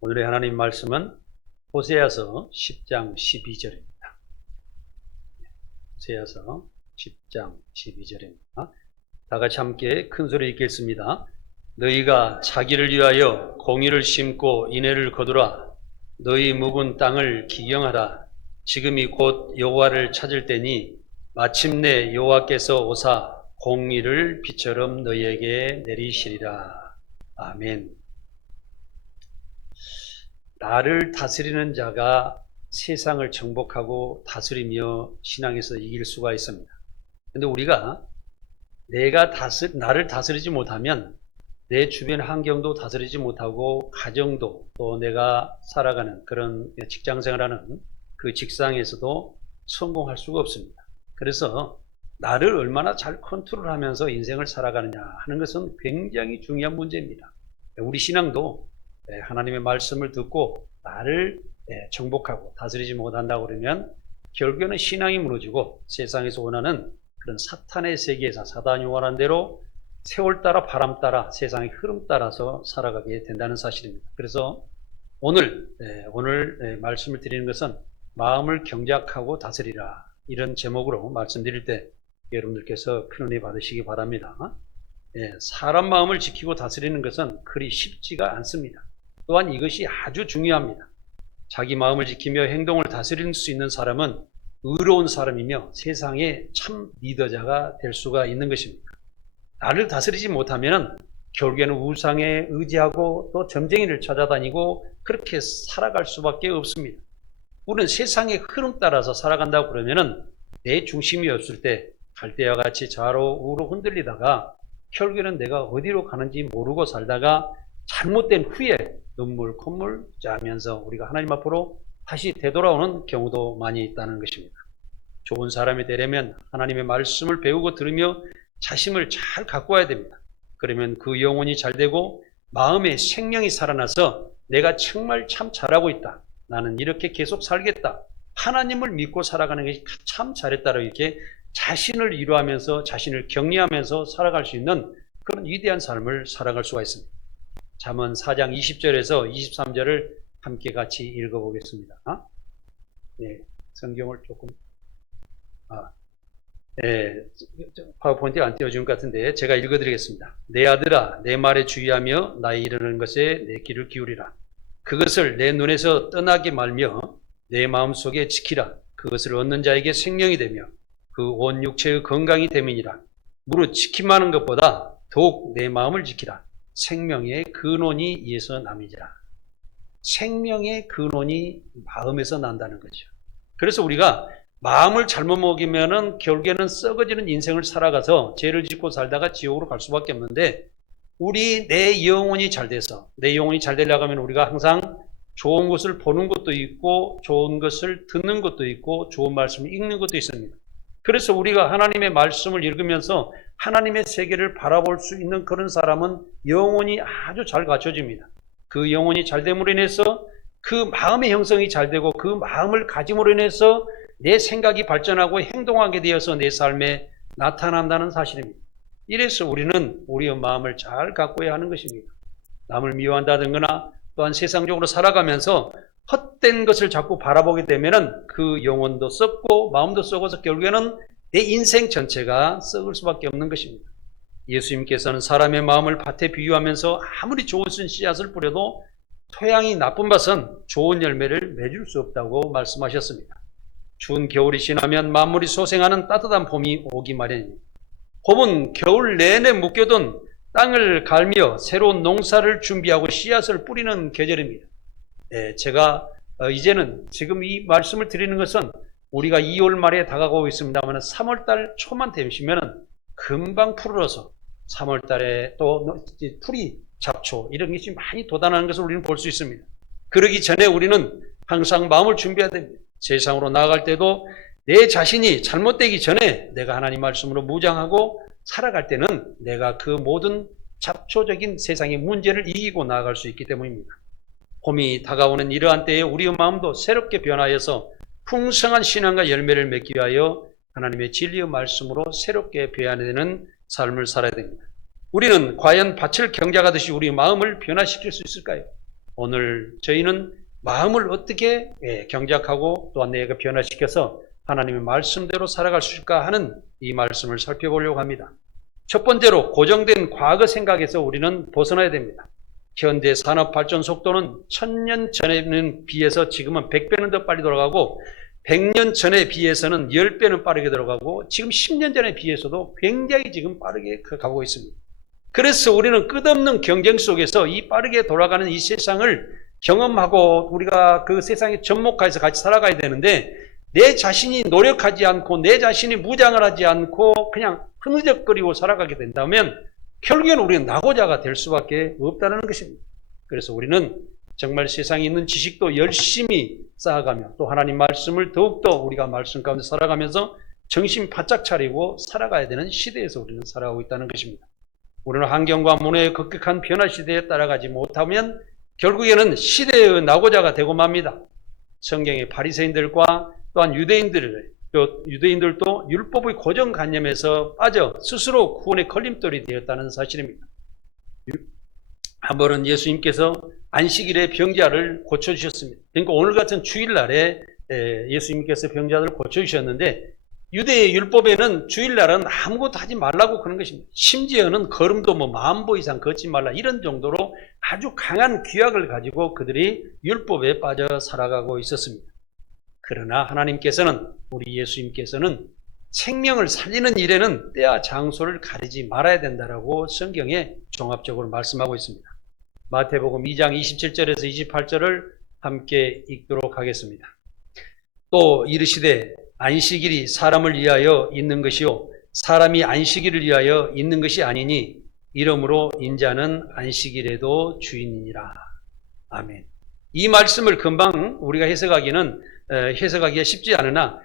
오늘의 하나님 말씀은 호세아서 10장 12절입니다. 호세아서 10장 12절입니다. 다 같이 함께 큰 소리 읽겠습니다. 너희가 자기를 위하여 공의를 심고 인애를 거두라. 너희 묵은 땅을 기경하라. 지금이 곧 여호와를 찾을 때니 마침내 여호와께서 오사 공의를 비처럼 너희에게 내리시리라. 아멘. 나를 다스리는 자가 세상을 정복하고 다스리며 신앙에서 이길 수가 있습니다. 근데 우리가 나를 다스리지 못하면 내 주변 환경도 다스리지 못하고 가정도 또 내가 살아가는 그런 직장생활하는 그 직장에서도 성공할 수가 없습니다. 그래서 나를 얼마나 잘 컨트롤하면서 인생을 살아가느냐 하는 것은 굉장히 중요한 문제입니다. 우리 신앙도 하나님의 말씀을 듣고 나를 정복하고 다스리지 못한다고 그러면 결국에는 신앙이 무너지고 세상에서 원하는 그런 사탄의 세계에서 사단이 원하는 대로 세월 따라 바람 따라 세상의 흐름 따라서 살아가게 된다는 사실입니다. 그래서 오늘 말씀을 드리는 것은 마음을 경작하고 다스리라, 이런 제목으로 말씀드릴 때 여러분들께서 큰 은혜 받으시기 바랍니다. 사람 마음을 지키고 다스리는 것은 그리 쉽지가 않습니다. 또한 이것이 아주 중요합니다. 자기 마음을 지키며 행동을 다스릴 수 있는 사람은 의로운 사람이며 세상의 참 리더자가 될 수가 있는 것입니다. 나를 다스리지 못하면 결국에는 우상에 의지하고 또 점쟁이를 찾아다니고 그렇게 살아갈 수밖에 없습니다. 우리는 세상의 흐름 따라서 살아간다고 그러면 내 중심이 없을 때 갈대와 같이 좌로 우로 흔들리다가 결국에는 내가 어디로 가는지 모르고 살다가 잘못된 후에 눈물 콧물 짜면서 우리가 하나님 앞으로 다시 되돌아오는 경우도 많이 있다는 것입니다. 좋은 사람이 되려면 하나님의 말씀을 배우고 들으며 자신을 잘 가꿔야 됩니다. 그러면 그 영혼이 잘 되고 마음의 생명이 살아나서 내가 정말 참 잘하고 있다, 나는 이렇게 계속 살겠다, 하나님을 믿고 살아가는 것이 참 잘했다라고 이렇게 자신을 위로하면서 자신을 격려하면서 살아갈 수 있는 그런 위대한 삶을 살아갈 수가 있습니다. 잠언 4장 20절에서 23절을 함께 같이 읽어보겠습니다. 성경을 조금 파워포인트가 안 띄워준 것 같은데 제가 읽어드리겠습니다. 내 아들아, 내 말에 주의하며 나의 이르는 것에 내 귀를 기울이라. 그것을 내 눈에서 떠나게 말며 내 마음속에 지키라. 그것을 얻는 자에게 생명이 되며 그 온 육체의 건강이 됨이니라. 무릇 지킴하는 것보다 더욱 내 마음을 지키라. 생명의 근원이 이에서 남이지라. 생명의 근원이 마음에서 난다는 거죠. 그래서 우리가 마음을 잘못 먹이면은 결국에는 썩어지는 인생을 살아가서 죄를 짓고 살다가 지옥으로 갈 수밖에 없는데, 내 영혼이 잘 돼서, 내 영혼이 잘 되려고 하면 우리가 항상 좋은 것을 보는 것도 있고 좋은 것을 듣는 것도 있고 좋은 말씀을 읽는 것도 있습니다. 그래서 우리가 하나님의 말씀을 읽으면서 하나님의 세계를 바라볼 수 있는 그런 사람은 영혼이 아주 잘 갖춰집니다. 그 영혼이 잘 됨으로 인해서 그 마음의 형성이 잘 되고 그 마음을 가짐으로 인해서 내 생각이 발전하고 행동하게 되어서 내 삶에 나타난다는 사실입니다. 이래서 우리는 우리의 마음을 잘 가꿔야 하는 것입니다. 남을 미워한다든가 또한 세상적으로 살아가면서 헛된 것을 자꾸 바라보게 되면 그 영혼도 썩고 마음도 썩어서 결국에는 내 인생 전체가 썩을 수밖에 없는 것입니다. 예수님께서는 사람의 마음을 밭에 비유하면서 아무리 좋은 씨앗을 뿌려도 토양이 나쁜 밭은 좋은 열매를 맺을 수 없다고 말씀하셨습니다. 추운 겨울이 지나면 만물이 소생하는 따뜻한 봄이 오기 마련입니다. 봄은 겨울 내내 묶여둔 땅을 갈며 새로운 농사를 준비하고 씨앗을 뿌리는 계절입니다. 제가 이제는 지금 이 말씀을 드리는 것은 우리가 2월 말에 다가가고 있습니다만 3월달 초만 되시면 금방 푸르러서 3월달에 또 풀이 잡초 이런 것이 많이 돋아나는 것을 우리는 볼 수 있습니다. 그러기 전에 우리는 항상 마음을 준비해야 됩니다. 세상으로 나아갈 때도 내 자신이 잘못되기 전에 내가 하나님 말씀으로 무장하고 살아갈 때는 내가 그 모든 잡초적인 세상의 문제를 이기고 나아갈 수 있기 때문입니다. 봄이 다가오는 이러한 때에 우리의 마음도 새롭게 변화해서 풍성한 신앙과 열매를 맺기 위하여 하나님의 진리의 말씀으로 새롭게 변화되는 삶을 살아야 됩니다. 우리는 과연 밭을 경작하듯이 우리 마음을 변화시킬 수 있을까요? 오늘 저희는 마음을 어떻게 경작하고 또한 내가 변화시켜서 하나님의 말씀대로 살아갈 수 있을까 하는 이 말씀을 살펴보려고 합니다. 첫 번째로 고정된 과거 생각에서 우리는 벗어나야 됩니다. 현대 산업 발전 속도는 1000년 전에는 비해서 지금은 100배는 더 빨리 돌아가고 100년 전에 비해서는 10배는 빠르게 돌아가고 지금 10년 전에 비해서도 굉장히 지금 빠르게 가고 있습니다. 그래서 우리는 끝없는 경쟁 속에서 이 빠르게 돌아가는 이 세상을 경험하고 우리가 그 세상에 접목해서 같이 살아가야 되는데 내 자신이 노력하지 않고 내 자신이 무장을 하지 않고 그냥 흐느적거리고 살아가게 된다면 결국에는 우리는 낙오자가 될 수밖에 없다는 것입니다. 그래서 우리는 정말 세상에 있는 지식도 열심히 쌓아가며 또 하나님 말씀을 더욱더 우리가 말씀 가운데 살아가면서 정신 바짝 차리고 살아가야 되는 시대에서 우리는 살아가고 있다는 것입니다. 우리는 환경과 문화의 급격한 변화 시대에 따라가지 못하면 결국에는 시대의 낙오자가 되고 맙니다. 성경의 바리새인들과 또한 유대인들도 율법의 고정관념에서 빠져 스스로 구원의 걸림돌이 되었다는 사실입니다. 한 번은 예수님께서 안식일에 병자를 고쳐주셨습니다. 그러니까 오늘 같은 주일날에 예수님께서 병자들을 고쳐주셨는데 유대의 율법에는 주일날은 아무것도 하지 말라고 그런 것입니다. 심지어는 걸음도 만보 이상 걷지 말라 이런 정도로 아주 강한 규약을 가지고 그들이 율법에 빠져 살아가고 있었습니다. 그러나 하나님께서는 우리 예수님께서는 생명을 살리는 일에는 때와 장소를 가리지 말아야 된다라고 성경에 종합적으로 말씀하고 있습니다. 마태복음 2장 27절에서 28절을 함께 읽도록 하겠습니다. 또 이르시되 안식일이 사람을 위하여 있는 것이요 사람이 안식일을 위하여 있는 것이 아니니 이러므로 인자는 안식일에도 주인이니라. 아멘. 이 말씀을 금방 우리가 해석하기가 쉽지 않으나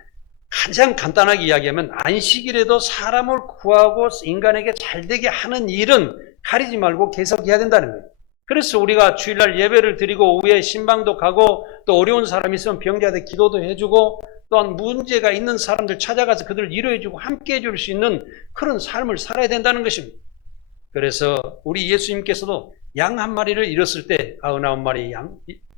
가장 간단하게 이야기하면 안식일에도 사람을 구하고 인간에게 잘되게 하는 일은 가리지 말고 계속해야 된다는 거예요. 그래서 우리가 주일날 예배를 드리고 오후에 신방도 가고 또 어려운 사람이 있으면 병자한테 기도도 해주고 또한 문제가 있는 사람들 찾아가서 그들을 위로해주고 함께 해줄 수 있는 그런 삶을 살아야 된다는 것입니다. 그래서 우리 예수님께서도 양 한 마리를 잃었을 때 99마리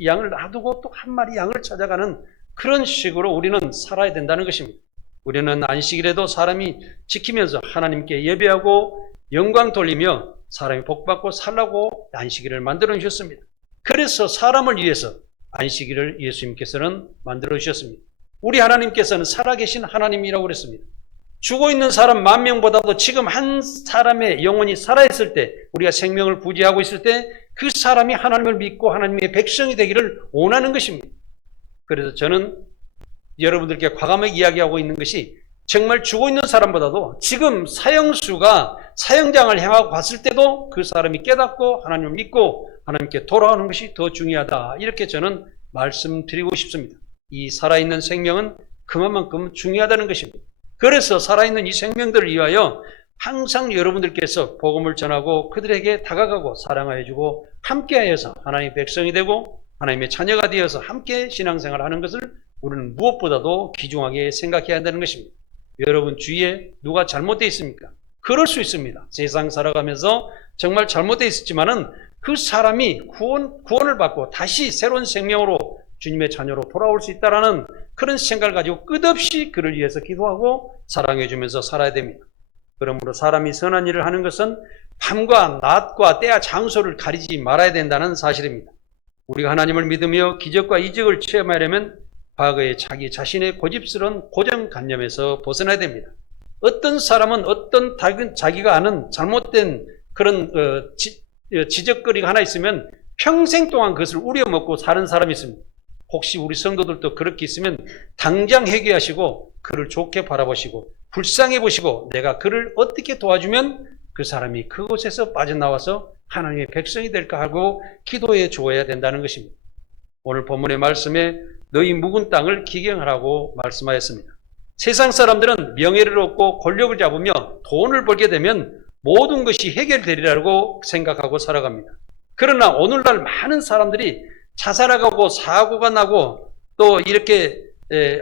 양을 놔두고 또 한 마리 양을 찾아가는 그런 식으로 우리는 살아야 된다는 것입니다. 우리는 안식일에도 사람이 지키면서 하나님께 예배하고 영광 돌리며 사람이 복받고 살라고 안식일을 만들어 주셨습니다. 그래서 사람을 위해서 안식일을 예수님께서는 만들어 주셨습니다. 우리 하나님께서는 살아계신 하나님이라고 그랬습니다. 죽어있는 사람 10,000명보다도 지금 한 사람의 영혼이 살아있을 때 우리가 생명을 부지하고 있을 때 그 사람이 하나님을 믿고 하나님의 백성이 되기를 원하는 것입니다. 그래서 저는 여러분들께 과감하게 이야기하고 있는 것이 정말 죽어있는 사람보다도 지금 사형수가 사형장을 향하고 갔을 때도 그 사람이 깨닫고 하나님을 믿고 하나님께 돌아오는 것이 더 중요하다. 이렇게 저는 말씀드리고 싶습니다. 이 살아있는 생명은 그만큼 중요하다는 것입니다. 그래서 살아있는 이 생명들을 위하여 항상 여러분들께서 복음을 전하고 그들에게 다가가고 사랑하여주고 함께하여서 하나님의 백성이 되고 하나님의 자녀가 되어서 함께 신앙생활을 하는 것을 우리는 무엇보다도 귀중하게 생각해야 한다는 것입니다. 여러분 주위에 누가 잘못되어 있습니까? 그럴 수 있습니다. 세상 살아가면서 정말 잘못되어 있었지만은 그 사람이 구원을 받고 다시 새로운 생명으로 주님의 자녀로 돌아올 수 있다라는 그런 생각을 가지고 끝없이 그를 위해서 기도하고 사랑해 주면서 살아야 됩니다. 그러므로 사람이 선한 일을 하는 것은 밤과 낮과 때와 장소를 가리지 말아야 된다는 사실입니다. 우리가 하나님을 믿으며 기적과 이적을 체험하려면 과거의 자기 자신의 고집스러운 고정관념에서 벗어나야 됩니다. 어떤 사람은 어떤 자기가 아는 잘못된 그런 지적거리가 하나 있으면 평생 동안 그것을 우려먹고 사는 사람이 있습니다. 혹시 우리 성도들도 그렇게 있으면 당장 회개하시고 그를 좋게 바라보시고 불쌍해 보시고 내가 그를 어떻게 도와주면 그 사람이 그곳에서 빠져나와서 하나님의 백성이 될까 하고 기도해 주어야 된다는 것입니다. 오늘 본문의 말씀에 너희 묵은 땅을 기경하라고 말씀하였습니다. 세상 사람들은 명예를 얻고 권력을 잡으며 돈을 벌게 되면 모든 것이 해결되리라고 생각하고 살아갑니다. 그러나 오늘날 많은 사람들이 자살하고 사고가 나고 또 이렇게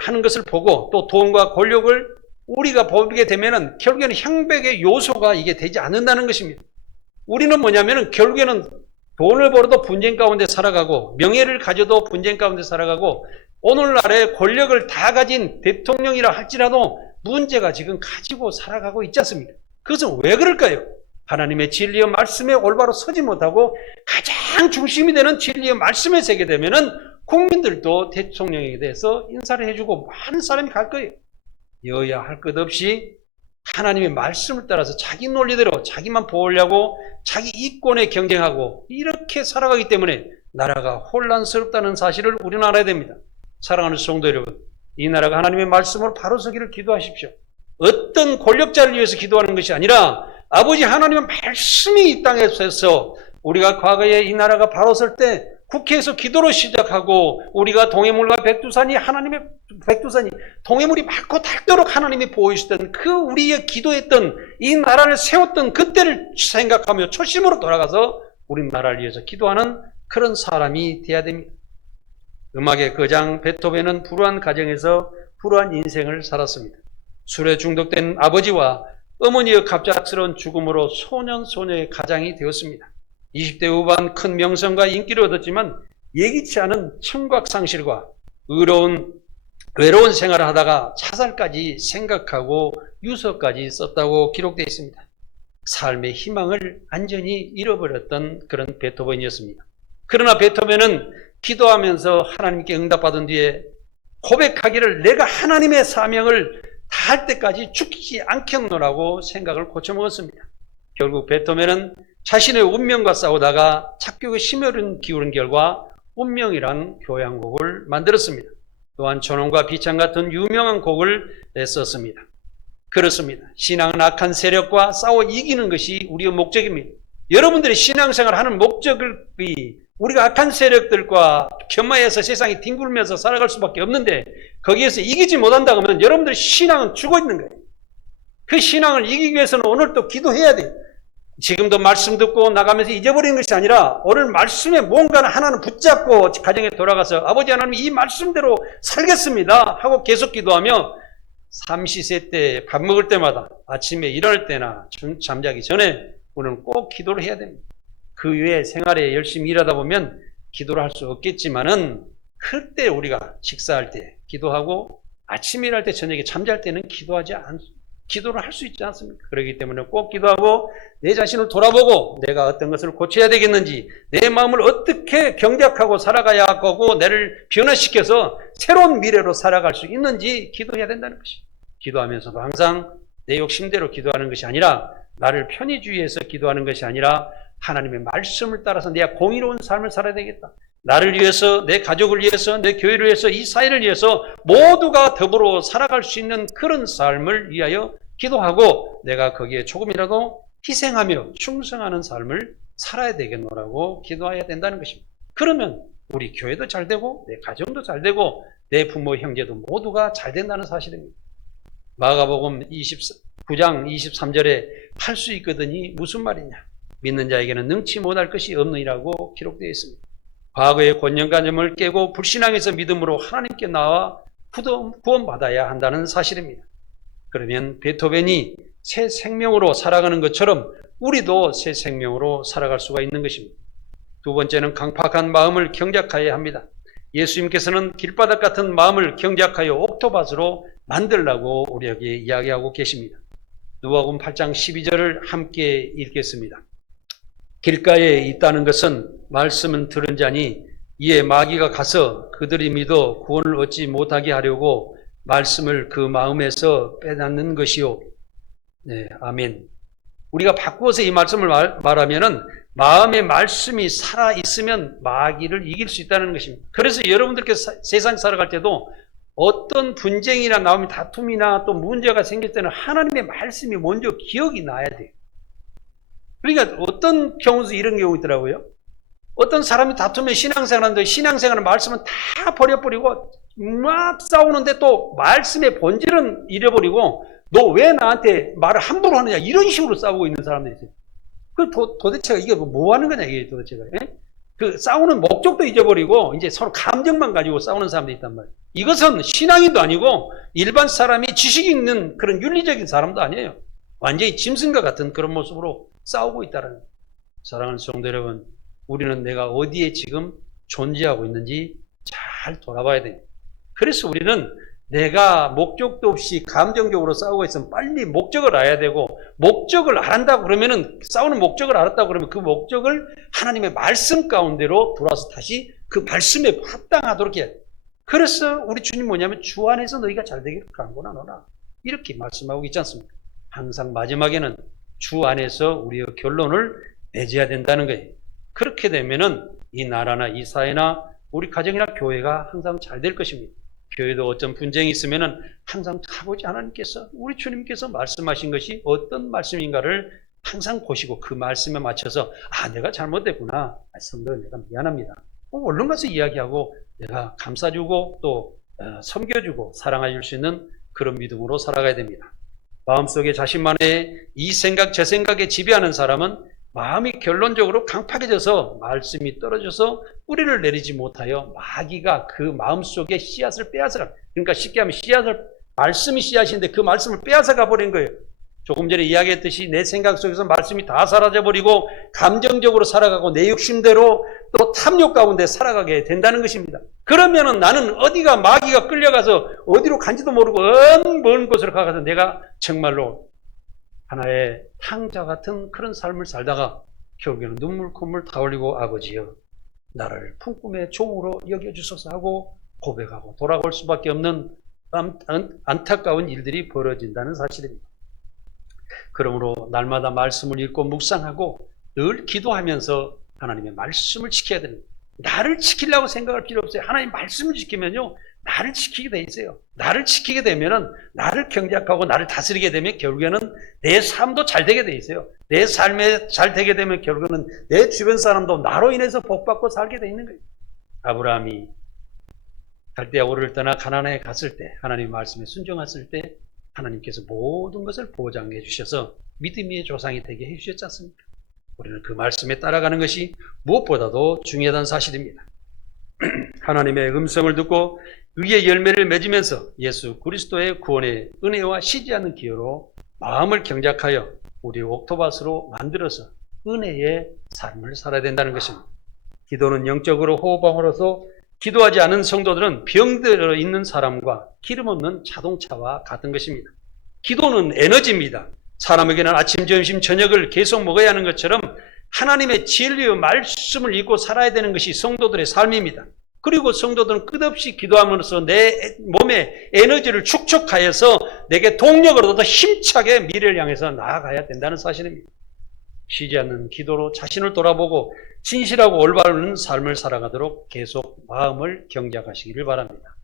하는 것을 보고 또 돈과 권력을 우리가 보게 되면은 결국에는 형백의 요소가 이게 되지 않는다는 것입니다. 우리는 뭐냐면은 결국에는 돈을 벌어도 분쟁 가운데 살아가고 명예를 가져도 분쟁 가운데 살아가고 오늘날의 권력을 다 가진 대통령이라 할지라도 문제가 지금 가지고 살아가고 있지 않습니까? 그것은 왜 그럴까요? 하나님의 진리의 말씀에 올바로 서지 못하고 가장 중심이 되는 진리의 말씀에 서게 되면은 국민들도 대통령에 대해서 인사를 해주고 많은 사람이 갈 거예요. 여야 할 것 없이 하나님의 말씀을 따라서 자기 논리대로 자기만 보려고 자기 이권에 경쟁하고 이렇게 살아가기 때문에 나라가 혼란스럽다는 사실을 우리는 알아야 됩니다. 사랑하는 성도 여러분, 이 나라가 하나님의 말씀으로 바로 서기를 기도하십시오. 어떤 권력자를 위해서 기도하는 것이 아니라 아버지 하나님의 말씀이 이 땅에 서서 우리가 과거에 이 나라가 바로 설 때 국회에서 기도로 시작하고 우리가 동해물과 백두산이 동해물이 맑고 닳도록 하나님이 보여주시던 그 우리의 기도했던 이 나라를 세웠던 그때를 생각하며 초심으로 돌아가서 우리 나라를 위해서 기도하는 그런 사람이 되어야 됩니다. 음악의 거장 베토벤은 불우한 가정에서 불우한 인생을 살았습니다. 술에 중독된 아버지와 어머니의 갑작스러운 죽음으로 소년의 가장이 되었습니다. 20대 후반 큰 명성과 인기를 얻었지만 예기치 않은 청각상실과 외로운 생활을 하다가 자살까지 생각하고 유서까지 썼다고 기록되어 있습니다. 삶의 희망을 완전히 잃어버렸던 그런 베토벤이었습니다. 그러나 베토벤은 기도하면서 하나님께 응답받은 뒤에 고백하기를 내가 하나님의 사명을 다할 때까지 죽지 않겠노라고 생각을 고쳐먹었습니다. 결국 베토벤은 자신의 운명과 싸우다가 작곡에 심혈을 기울인 결과 운명이란 교향곡을 만들었습니다. 또한 전원과 비찬 같은 유명한 곡을 썼습니다. 그렇습니다. 신앙은 악한 세력과 싸워 이기는 것이 우리의 목적입니다. 여러분들이 신앙생활 하는 목적이 우리가 악한 세력들과 겸하여서 세상이 뒹굴면서 살아갈 수밖에 없는데 거기에서 이기지 못한다고 하면 여러분들의 신앙은 죽어 있는 거예요. 그 신앙을 이기기 위해서는 오늘 또 기도해야 돼요. 지금도 말씀 듣고 나가면서 잊어버리는 것이 아니라 오늘 말씀에 뭔가를 하나는 붙잡고 가정에 돌아가서 아버지 하나님 이 말씀대로 살겠습니다 하고 계속 기도하며 삼시세 때 밥 먹을 때마다 아침에 일어날 때나 잠자기 전에 우리는 꼭 기도를 해야 됩니다. 그 외에 생활에 열심히 일하다 보면 기도를 할 수 없겠지만은 그때 우리가 식사할 때 기도하고 아침에 일할 때 저녁에 잠잘 때는 기도를 할 수 있지 않습니까? 그렇기 때문에 꼭 기도하고 내 자신을 돌아보고 내가 어떤 것을 고쳐야 되겠는지 내 마음을 어떻게 경작하고 살아가야 하고 나를 변화시켜서 새로운 미래로 살아갈 수 있는지 기도해야 된다는 것이. 기도하면서도 항상 내 욕심대로 기도하는 것이 아니라 나를 편의주의해서 기도하는 것이 아니라 하나님의 말씀을 따라서 내가 공의로운 삶을 살아야 되겠다. 나를 위해서, 내 가족을 위해서, 내 교회를 위해서, 이 사회를 위해서 모두가 더불어 살아갈 수 있는 그런 삶을 위하여 기도하고 내가 거기에 조금이라도 희생하며 충성하는 삶을 살아야 되겠노라고 기도해야 된다는 것입니다. 그러면 우리 교회도 잘 되고 내 가정도 잘 되고 내 부모 형제도 모두가 잘 된다는 사실입니다. 마가복음 9장 23절에 할 수 있거든이 무슨 말이냐? 믿는 자에게는 능치 못할 것이 없느니라고 기록되어 있습니다. 과거의 권념관념을 깨고 불신앙에서 믿음으로 하나님께 나와 구원받아야 한다는 사실입니다. 그러면 베토벤이 새 생명으로 살아가는 것처럼 우리도 새 생명으로 살아갈 수가 있는 것입니다. 두 번째는 강팍한 마음을 경작하여야 합니다. 예수님께서는 길바닥 같은 마음을 경작하여 옥토밭으로 만들라고 우리에게 이야기하고 계십니다. 누가복음 8장 12절을 함께 읽겠습니다. 길가에 있다는 것은 말씀은 들은 자니 이에 마귀가 가서 그들이 믿어 구원을 얻지 못하게 하려고 말씀을 그 마음에서 빼앗는 것이요. 네, 아멘. 우리가 바꾸어서 이 말씀을 말하면은 마음의 말씀이 살아있으면 마귀를 이길 수 있다는 것입니다. 그래서 여러분들께서 세상 살아갈 때도 어떤 분쟁이나 나오면 다툼이나 또 문제가 생길 때는 하나님의 말씀이 먼저 기억이 나야 돼요. 그러니까 어떤 경우도 이런 경우 있더라고요. 어떤 사람이 다투면 신앙생활하는데 신앙생활은 말씀은 다 버려버리고 막 싸우는데 또 말씀의 본질은 잃어버리고 너 왜 나한테 말을 함부로 하느냐 이런 식으로 싸우고 있는 사람들이 있어요. 그 도대체가 이게 뭐 하는 거냐 이게 도대체가. 그 싸우는 목적도 잊어버리고 이제 서로 감정만 가지고 싸우는 사람들이 있단 말이에요. 이것은 신앙인도 아니고 일반 사람이 지식이 있는 그런 윤리적인 사람도 아니에요. 완전히 짐승과 같은 그런 모습으로 싸우고 있다는 거예요. 사랑하는 성도 여러분, 우리는 내가 어디에 지금 존재하고 있는지 잘 돌아봐야 됩니다. 그래서 우리는 내가 목적도 없이 감정적으로 싸우고 있으면 빨리 목적을 알아야 되고, 목적을 알았다고 그러면은, 싸우는 목적을 알았다고 그러면 그 목적을 하나님의 말씀 가운데로 돌아서 다시 그 말씀에 합당하도록 해야 돼. 그래서 우리 주님 뭐냐면, 주 안에서 너희가 잘 되기를 간구나 너나, 이렇게 말씀하고 있지 않습니까? 항상 마지막에는 주 안에서 우리의 결론을 맺어야 된다는 거예요. 그렇게 되면은 이 나라나 이 사회나 우리 가정이나 교회가 항상 잘 될 것입니다. 교회도 어떤 분쟁이 있으면은 항상 아버지 하나님께서, 우리 주님께서 말씀하신 것이 어떤 말씀인가를 항상 보시고 그 말씀에 맞춰서, 내가 잘못됐구나, 성도 내가 미안합니다, 얼른 가서 이야기하고 내가 감싸주고 또 섬겨주고 사랑해 줄 수 있는 그런 믿음으로 살아가야 됩니다. 마음속에 자신만의 이 생각 저 생각에 지배하는 사람은 마음이 결론적으로 강팍해져서 말씀이 떨어져서 뿌리를 내리지 못하여 마귀가 그 마음속에 씨앗을 빼앗아가, 그러니까 쉽게 하면 말씀이 씨앗인데 그 말씀을 빼앗아가 버린 거예요. 조금 전에 이야기했듯이 내 생각 속에서 말씀이 다 사라져버리고 감정적으로 살아가고 내 욕심대로 또 탐욕 가운데 살아가게 된다는 것입니다. 그러면은 나는 어디가 마귀가 끌려가서 어디로 간지도 모르고 먼 곳으로 가서 내가 정말로 하나의 탕자 같은 그런 삶을 살다가 결국에는 눈물 콧물 다 흘리고 아버지여 나를 품꿈의 종으로 여겨주소서 하고 고백하고 돌아올 수밖에 없는 안타까운 일들이 벌어진다는 사실입니다. 그러므로 날마다 말씀을 읽고 묵상하고 늘 기도하면서 하나님의 말씀을 지켜야 됩니다. 나를 지키려고 생각할 필요 없어요. 하나님 말씀을 지키면요, 나를 지키게 돼 있어요. 나를 지키게 되면은, 나를 경작하고 나를 다스리게 되면 결국에는 내 삶도 잘 되게 돼 있어요. 내 삶에 잘 되게 되면 결국에는 내 주변 사람도 나로 인해서 복받고 살게 돼 있는 거예요. 아브라함이 갈대아 우르를 떠나 가나안에 갔을 때, 하나님 말씀에 순종했을 때 하나님께서 모든 것을 보장해 주셔서 믿음의 조상이 되게 해 주셨지 않습니까? 우리는 그 말씀에 따라가는 것이 무엇보다도 중요하다는 사실입니다. 하나님의 음성을 듣고 의의 열매를 맺으면서 예수 그리스도의 구원의 은혜와 쉬지 않는 기여로 마음을 경작하여 우리 옥토바스로 만들어서 은혜의 삶을 살아야 된다는 것입니다. 기도는 영적으로 호흡함으로써 기도하지 않은 성도들은 병들어 있는 사람과 기름 없는 자동차와 같은 것입니다. 기도는 에너지입니다. 사람에게는 아침, 점심, 저녁을 계속 먹어야 하는 것처럼 하나님의 진리의 말씀을 읽고 살아야 되는 것이 성도들의 삶입니다. 그리고 성도들은 끝없이 기도하면서 내 몸에 에너지를 축적하여서 내게 동력을 얻어 힘차게 미래를 향해서 나아가야 된다는 사실입니다. 쉬지 않는 기도로 자신을 돌아보고 진실하고 올바른 삶을 살아가도록 계속 마음을 경작하시기를 바랍니다.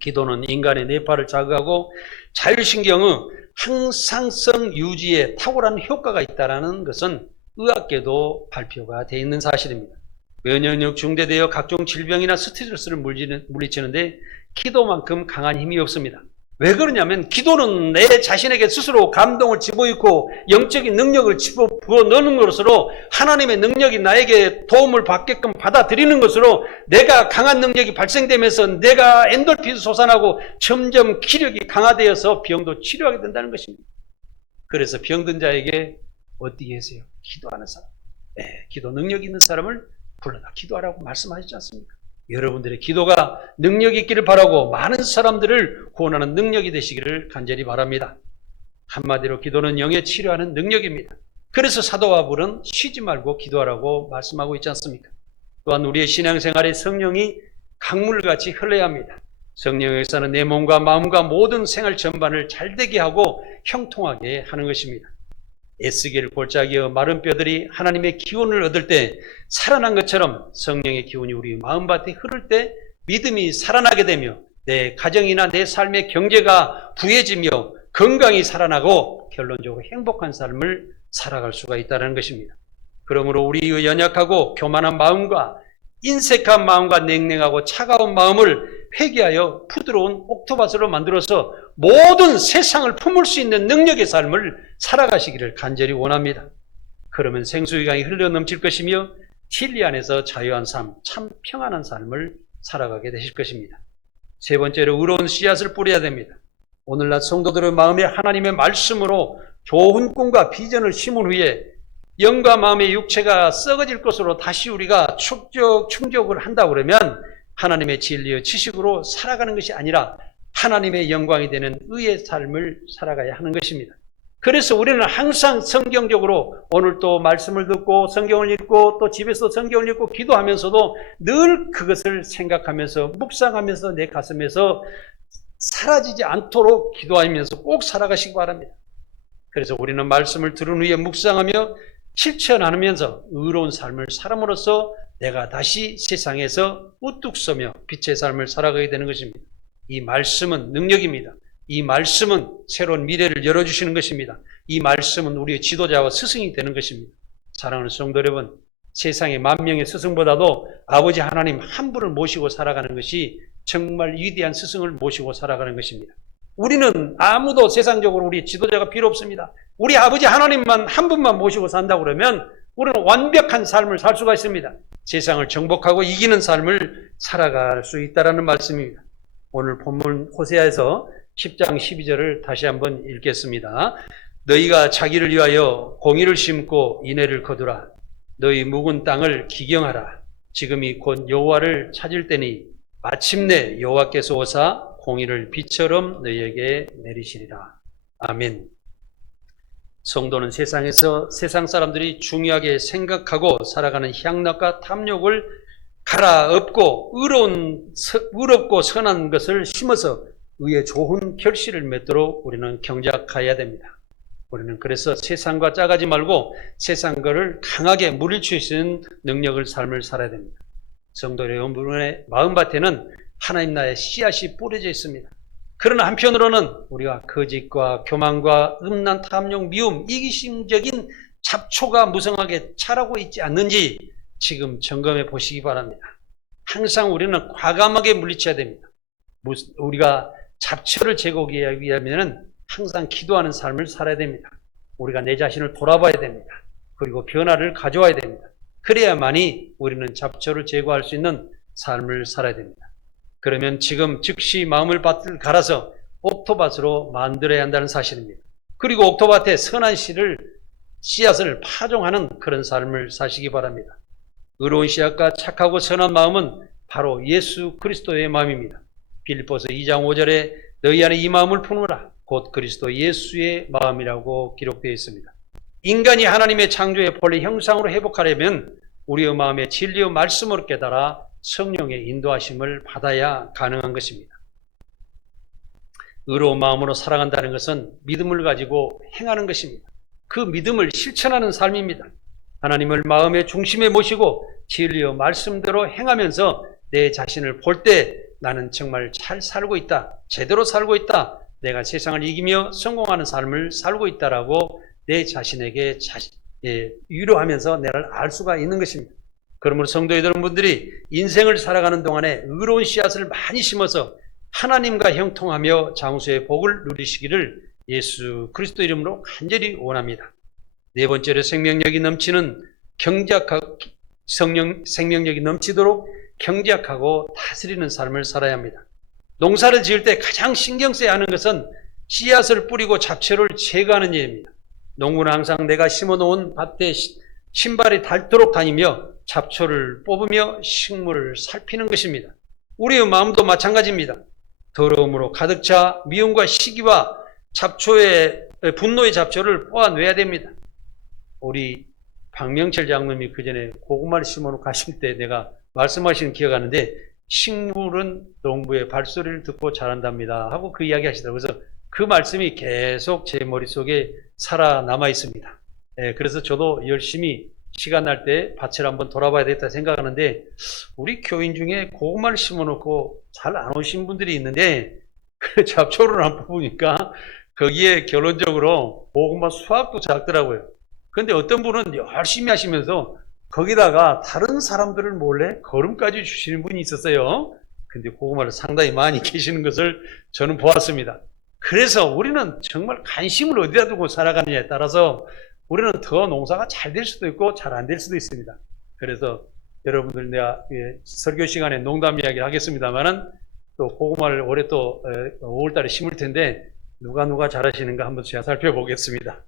기도는 인간의 뇌파를 자극하고 자율신경의 항상성 유지에 탁월한 효과가 있다는 것은 의학계도 발표가 되어 있는 사실입니다. 면역력 중대되어 각종 질병이나 스트레스를 물리치는데 기도만큼 강한 힘이 없습니다. 왜 그러냐면 기도는 내 자신에게 스스로 감동을 집어넣고 영적인 능력을 집어부어 넣는 것으로 하나님의 능력이 나에게 도움을 받게끔 받아들이는 것으로 내가 강한 능력이 발생되면서 내가 엔돌핀이 솟아나고 점점 기력이 강화되어서 병도 치료하게 된다는 것입니다. 그래서 병든 자에게 어떻게 하세요? 기도하는 사람, 기도 능력 있는 사람을 불러다 기도하라고 말씀하시지 않습니까? 여러분들의 기도가 능력이 있기를 바라고 많은 사람들을 구원하는 능력이 되시기를 간절히 바랍니다. 한마디로 기도는 영의 치료하는 능력입니다. 그래서 사도 바울은 쉬지 말고 기도하라고 말씀하고 있지 않습니까? 또한 우리의 신앙생활에 성령이 강물같이 흘러야 합니다. 성령의 역사는 내 몸과 마음과 모든 생활 전반을 잘되게 하고 형통하게 하는 것입니다. 애쓰기를 골짜기여 마른 뼈들이 하나님의 기운을 얻을 때 살아난 것처럼 성령의 기운이 우리 마음밭에 흐를 때 믿음이 살아나게 되며 내 가정이나 내 삶의 경제가 부해지며 건강이 살아나고 결론적으로 행복한 삶을 살아갈 수가 있다는 것입니다. 그러므로 우리의 연약하고 교만한 마음과 인색한 마음과 냉랭하고 차가운 마음을 회개하여 부드러운 옥토바스로 만들어서 모든 세상을 품을 수 있는 능력의 삶을 살아가시기를 간절히 원합니다. 그러면 생수의 강이 흘러넘칠 것이며 진리 안에서 자유한 삶, 참 평안한 삶을 살아가게 되실 것입니다. 세 번째로 의로운 씨앗을 뿌려야 됩니다. 오늘날 성도들의 마음에 하나님의 말씀으로 좋은 꿈과 비전을 심은 후에 영과 마음의 육체가 썩어질 것으로 다시 우리가 충족을 한다 그러면 하나님의 진리의 지식으로 살아가는 것이 아니라 하나님의 영광이 되는 의의 삶을 살아가야 하는 것입니다. 그래서 우리는 항상 성경적으로 오늘 또 말씀을 듣고 성경을 읽고 또 집에서 성경을 읽고 기도하면서도 늘 그것을 생각하면서 묵상하면서 내 가슴에서 사라지지 않도록 기도하면서 꼭 살아가시기 바랍니다. 그래서 우리는 말씀을 들은 후에 묵상하며 실천하면서 의로운 삶을 살함으로써 내가 다시 세상에서 우뚝 서며 빛의 삶을 살아가게 되는 것입니다. 이 말씀은 능력입니다. 이 말씀은 새로운 미래를 열어주시는 것입니다. 이 말씀은 우리의 지도자와 스승이 되는 것입니다. 사랑하는 성도 여러분, 세상의 만 명의 스승보다도 아버지 하나님 한 분을 모시고 살아가는 것이 정말 위대한 스승을 모시고 살아가는 것입니다. 우리는 아무도 세상적으로 우리 지도자가 필요 없습니다. 우리 아버지 하나님만 한 분만 모시고 산다고 그러면 우리는 완벽한 삶을 살 수가 있습니다. 세상을 정복하고 이기는 삶을 살아갈 수 있다는 말씀입니다. 오늘 본문 호세아에서 10장 12절을 다시 한번 읽겠습니다. 너희가 자기를 위하여 공의를 심고 인애를 거두라. 너희 묵은 땅을 기경하라. 지금이 곧 여호와를 찾을 때니 마침내 여호와께서 오사 공의를 비처럼 너희에게 내리시리라. 아멘. 성도는 세상에서 세상 사람들이 중요하게 생각하고 살아가는 향락과 탐욕을 갈아엎고 의롭고 선한 것을 심어서 의의 좋은 결실을 맺도록 우리는 경작해야 됩니다. 우리는 그래서 세상과 짜가지 말고 세상 것을 강하게 물리칠 수 있는 능력을 삶을 살아야 됩니다. 성도 여러분의 마음밭에는 하나님 나라의 씨앗이 뿌려져 있습니다. 그러나 한편으로는 우리가 거짓과 교만과 음란, 탐욕, 미움, 이기심적인 잡초가 무성하게 자라고 있지 않는지 지금 점검해 보시기 바랍니다. 항상 우리는 과감하게 물리쳐야 됩니다. 우리가 잡초를 제거하기 위하면 항상 기도하는 삶을 살아야 됩니다. 우리가 내 자신을 돌아봐야 됩니다. 그리고 변화를 가져와야 됩니다. 그래야만이 우리는 잡초를 제거할 수 있는 삶을 살아야 됩니다. 그러면 지금 즉시 마음을 밭을 갈아서 옥토밭으로 만들어야 한다는 사실입니다. 그리고 옥토밭에 선한 씨앗을 파종하는 그런 삶을 사시기 바랍니다. 의로운 씨앗과 착하고 선한 마음은 바로 예수 그리스도의 마음입니다. 빌립보서 2장 5절에 너희 안에 이 마음을 품으라. 곧 그리스도 예수의 마음이라고 기록되어 있습니다. 인간이 하나님의 창조의 본래 형상으로 회복하려면 우리의 마음에 진리의 말씀으로 깨달아 성령의 인도하심을 받아야 가능한 것입니다. 의로운 마음으로 살아간다는 것은 믿음을 가지고 행하는 것입니다. 그 믿음을 실천하는 삶입니다. 하나님을 마음의 중심에 모시고 진리의 말씀대로 행하면서 내 자신을 볼 때 나는 정말 잘 살고 있다, 제대로 살고 있다, 내가 세상을 이기며 성공하는 삶을 살고 있다라고 내 자신에게 위로하면서 내를 알 수가 있는 것입니다. 그러므로 성도 여러분들이 인생을 살아가는 동안에 의로운 씨앗을 많이 심어서 하나님과 형통하며 장수의 복을 누리시기를 예수 그리스도 이름으로 간절히 원합니다. 네 번째로 생명력이 넘치도록 경작하고 다스리는 삶을 살아야 합니다. 농사를 지을 때 가장 신경 써야 하는 것은 씨앗을 뿌리고 잡초를 제거하는 일입니다. 농부는 항상 내가 심어놓은 밭에 신발이 닳도록 다니며 잡초를 뽑으며 식물을 살피는 것입니다. 우리의 마음도 마찬가지입니다. 더러움으로 가득 차 미움과 시기와 분노의 잡초를 뽑아내야 됩니다. 우리 박명철 장로님이 그 전에 고구마를 심어놓고 가실 때 내가 말씀하시는 기억하는데 식물은 농부의 발소리를 듣고 자란답니다 하고 그 이야기 하시더라고요. 그래서 그 말씀이 계속 제 머릿속에 살아남아 있습니다. 그래서 저도 열심히 시간 날 때 밭을 한번 돌아봐야 되겠다 생각하는데 우리 교인 중에 고구마를 심어놓고 잘 안 오신 분들이 있는데 그 잡초를 안 뽑으니까 거기에 결론적으로 고구마 수확도 작더라고요. 그런데 어떤 분은 열심히 하시면서 거기다가 다른 사람들을 몰래 거름까지 주시는 분이 있었어요. 근데 고구마를 상당히 많이 계시는 것을 저는 보았습니다. 그래서 우리는 정말 관심을 어디다 두고 살아가느냐에 따라서 우리는 더 농사가 잘 될 수도 있고 잘 안 될 수도 있습니다. 그래서 여러분들 내가 설교 시간에 농담 이야기를 하겠습니다만은 또 고구마를 올해 또 5월달에 심을 텐데 누가 잘하시는가 한번 제가 살펴보겠습니다.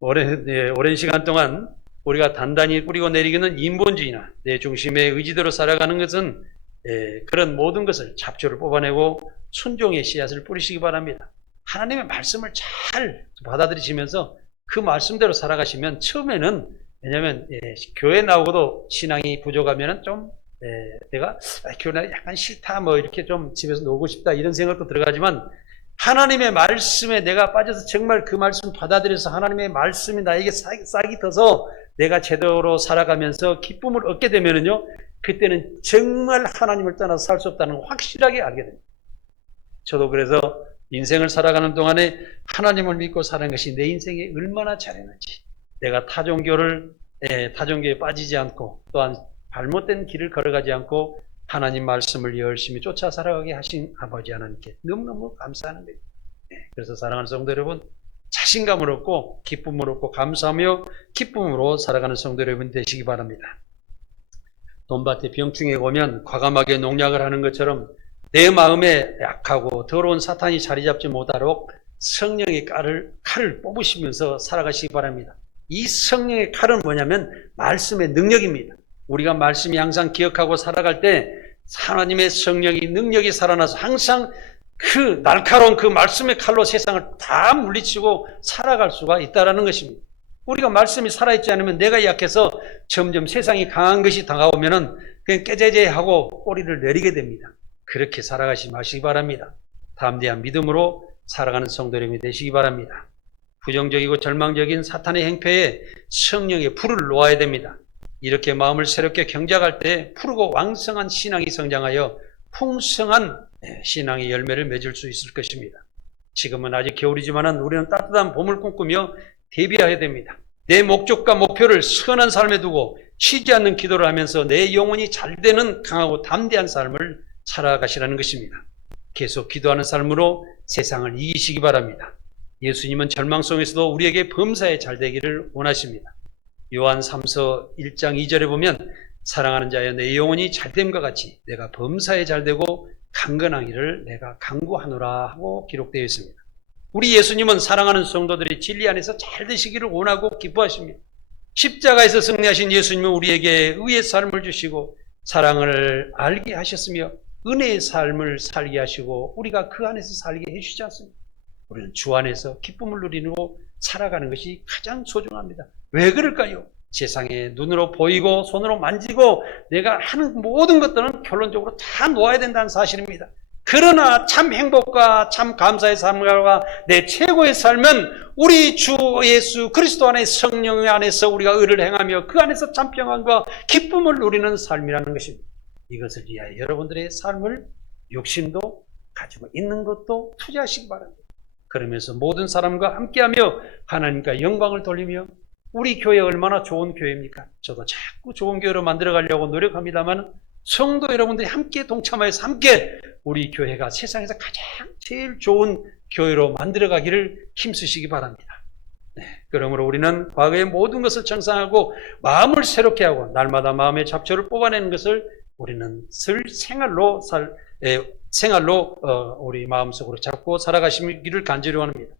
오랜 시간 동안 우리가 단단히 뿌리고 내리기는 인본주의나 내 중심의 의지대로 살아가는 것은 그런 모든 것을 잡초를 뽑아내고 순종의 씨앗을 뿌리시기 바랍니다. 하나님의 말씀을 잘 받아들이시면서 그 말씀대로 살아가시면 처음에는, 왜냐하면 교회 나오고도 신앙이 부족하면 좀 내가 교회 약간 싫다, 뭐 이렇게 좀 집에서 놀고 싶다 이런 생각도 들어가지만, 하나님의 말씀에 내가 빠져서 정말 그 말씀 받아들여서 하나님의 말씀이 나에게 싹이 터서 내가 제대로 살아가면서 기쁨을 얻게 되면은요, 그때는 정말 하나님을 떠나서 살 수 없다는 걸 확실하게 알게 됩니다. 저도 그래서 인생을 살아가는 동안에 하나님을 믿고 사는 것이 내 인생에 얼마나 잘했는지, 내가 타종교에 빠지지 않고 또한 잘못된 길을 걸어가지 않고 하나님 말씀을 열심히 쫓아 살아가게 하신 아버지 하나님께 너무너무 감사하는 거예요. 그래서 사랑하는 성도 여러분, 자신감을 얻고 기쁨을 얻고 감사하며 기쁨으로 살아가는 성도 여러분 되시기 바랍니다. 돈밭에 병충해 오면 과감하게 농약을 하는 것처럼 내 마음에 약하고 더러운 사탄이 자리 잡지 못하도록 성령의 칼을 뽑으시면서 살아가시기 바랍니다. 이 성령의 칼은 뭐냐면 말씀의 능력입니다. 우리가 말씀이 항상 기억하고 살아갈 때 하나님의 성령이 능력이 살아나서 항상 그 날카로운 그 말씀의 칼로 세상을 다 물리치고 살아갈 수가 있다는 것입니다. 우리가 말씀이 살아있지 않으면 내가 약해서 점점 세상이 강한 것이 다가오면은 그냥 깨재재하고 꼬리를 내리게 됩니다. 그렇게 살아가시 마시기 바랍니다. 담대한 믿음으로 살아가는 성도 여러분이 되시기 바랍니다. 부정적이고 절망적인 사탄의 행패에 성령의 불을 놓아야 됩니다. 이렇게 마음을 새롭게 경작할 때 푸르고 왕성한 신앙이 성장하여 풍성한 신앙의 열매를 맺을 수 있을 것입니다. 지금은 아직 겨울이지만 우리는 따뜻한 봄을 꿈꾸며 대비해야 됩니다. 내 목적과 목표를 선한 삶에 두고 쉬지 않는 기도를 하면서 내 영혼이 잘 되는 강하고 담대한 삶을 살아가시라는 것입니다. 계속 기도하는 삶으로 세상을 이기시기 바랍니다. 예수님은 절망 속에서도 우리에게 범사에 잘 되기를 원하십니다. 요한 3서 1장 2절에 보면 사랑하는 자여 내 영혼이 잘됨과 같이 내가 범사에 잘되고 강건하기를 내가 간구하노라 하고 기록되어 있습니다. 우리 예수님은 사랑하는 성도들이 진리 안에서 잘 되시기를 원하고 기뻐하십니다. 십자가에서 승리하신 예수님은 우리에게 의의 삶을 주시고 사랑을 알게 하셨으며 은혜의 삶을 살게 하시고 우리가 그 안에서 살게 해주지 않습니까? 우리는 주 안에서 기쁨을 누리고 살아가는 것이 가장 소중합니다. 왜 그럴까요? 세상에 눈으로 보이고 손으로 만지고 내가 하는 모든 것들은 결론적으로 다 놓아야 된다는 사실입니다. 그러나 참 행복과 참 감사의 삶과 내 최고의 삶은 우리 주 예수 그리스도 안에 성령 안에서 우리가 의를 행하며 그 안에서 참 평안과 기쁨을 누리는 삶이라는 것입니다. 이것을 위하여 여러분들의 삶을 욕심도 가지고 있는 것도 투자하시기 바랍니다. 그러면서 모든 사람과 함께하며 하나님과 영광을 돌리며 우리 교회 얼마나 좋은 교회입니까? 저도 자꾸 좋은 교회로 만들어가려고 노력합니다만 성도 여러분들이 함께 동참하여서 함께 우리 교회가 세상에서 가장 제일 좋은 교회로 만들어가기를 힘쓰시기 바랍니다. 그러므로 우리는 과거의 모든 것을 청산하고 마음을 새롭게 하고 날마다 마음의 잡초를 뽑아내는 것을 우리는 생활로 우리 마음속으로 잡고 살아가시기를 간절히 원합니다.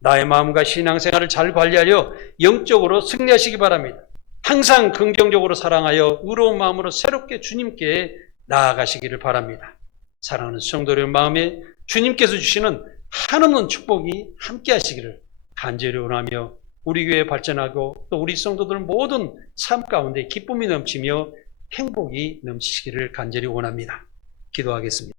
나의 마음과 신앙생활을 잘 관리하여 영적으로 승리하시기 바랍니다. 항상 긍정적으로 사랑하여 의로운 마음으로 새롭게 주님께 나아가시기를 바랍니다. 사랑하는 성도의 마음에 주님께서 주시는 한없는 축복이 함께 하시기를 간절히 원하며 우리 교회 발전하고 또 우리 성도들 모든 삶 가운데 기쁨이 넘치며 행복이 넘치시기를 간절히 원합니다. 기도하겠습니다.